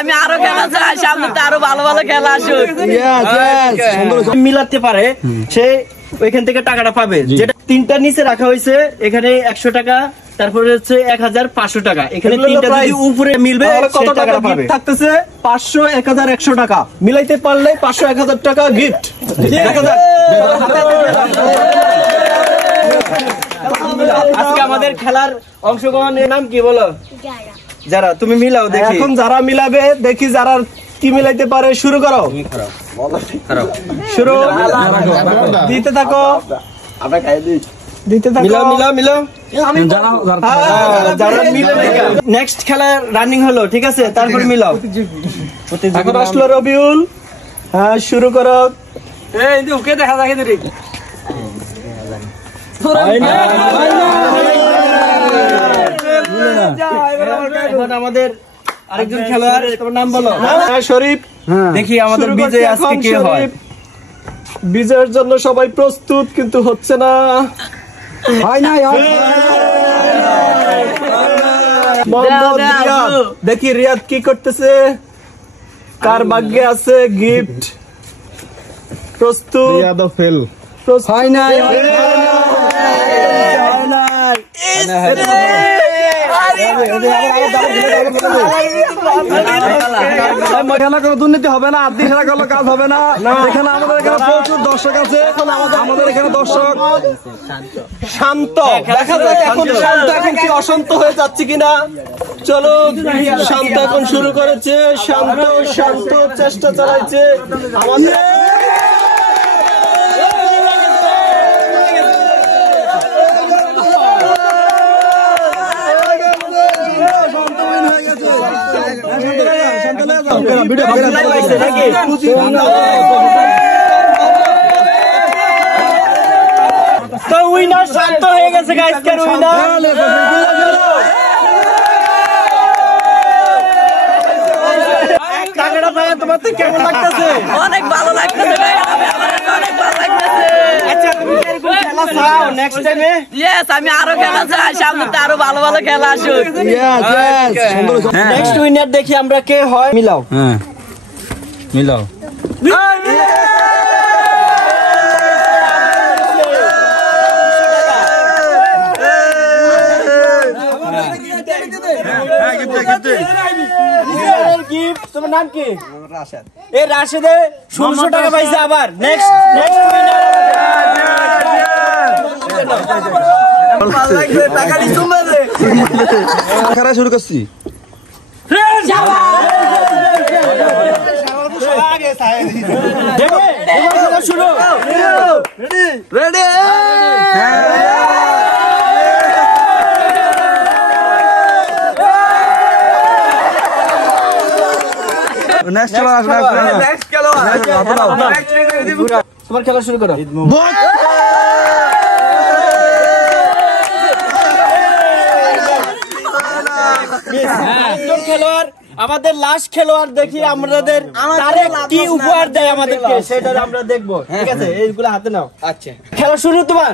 আমি আরো খেলা চাই, সামনে আরো ভালো ভালো খেলা আসুক। মিলাতে পারে সে ওইখান থেকে টাকাটা পাবে। যেটা তিনটার নিচে রাখা হয়েছে এখানে 100 টাকা, তারপরে হচ্ছে 1500 টাকা। এখানে তিনটা যদি উপরে মিলবে কত টাকা পাবে? থাকতেছে 500, 1000, 100 টাকা। মিলাইতে পারলে 500, 1000 টাকা গিফট। আজকে আমাদের খেলার অংশগ্রহণের নাম কি বলো? যারা। তুমি মিলাও দেখি। এখন যারা মিলাবে দেখি যারা কি মিলাইতে পারে। শুরু করো। শুরু। দিতে থাকো। দিতে থাকো। মিলাও মিলাও মিলাও। নেক্সট খেলা রানিং হলো, ঠিক আছে? তারপর মিলাও। এখন আসলো রবিউল। হ্যাঁ, শুরু করো। দেখা যায় এখন আমাদের আরেকজন খেলোয়াড়, তোমার নাম বলো? শরীফ। দেখি আমাদের বিজয় আজকে কে হয়। বিজয়ের জন্য সবাই প্রস্তুত, কিন্তু হচ্ছে না। মোহাম্মদ রিয়াদ। দেখি রিয়াদ কি করতেছে, কার ভাগ্যে আছে গিফট। প্রস্তুত। ফেল। দুর্নীতি হবে না, আর্থিক খেলা করলে কাজ হবে না। এখানে আমাদের এখানে প্রচুর দর্শক আছে। আমাদের এখানে দর্শক শান্ত। দেখা যাক এখন শান্ত এখন কি অশান্ত হয়ে যাচ্ছে কিনা। চলো, শান্ত এখন শুরু করেছে। শান্ত শান্ত চেষ্টা চালাইছে আমাদের। তো উইনার শান্ত হয়ে গেছে গাইস। কেন উইনার? টাকাটা পায় তোমার তো কেমন লাগতেছে? অনেক ভালো লাগতেছে ভাই, অনেক ভালো লাগতেছে। আচ্ছা, তুমি কি এরকম খেলা চাও নেক্সট টাইমে? আমি আরো খেলা চাই, সামনে আরো ভালো ভালো খেলা আসুক। নেক্সট উইনার দেখি আমরা কে হয়। মিলাও। মিলাও। তোমার নাম কি? রাশেদ। এই রাশেদে 1600 টাকা পাইছে। আবার নেক্সট খেলা শুরু করছি। শুরু। রেডি। নেক্সট খেলা আসবে। তোমার খেলা শুরু করো। খেলোয়াড় আমাদের লাস্ট খেলোয়াড়। দেখি আমাদের কি উপহার দেয় আমাদেরকে, সেটা আমরা দেখবো। ঠিক আছে, এইগুলো হাতে নাও। আচ্ছা, খেলা শুরু তোমার।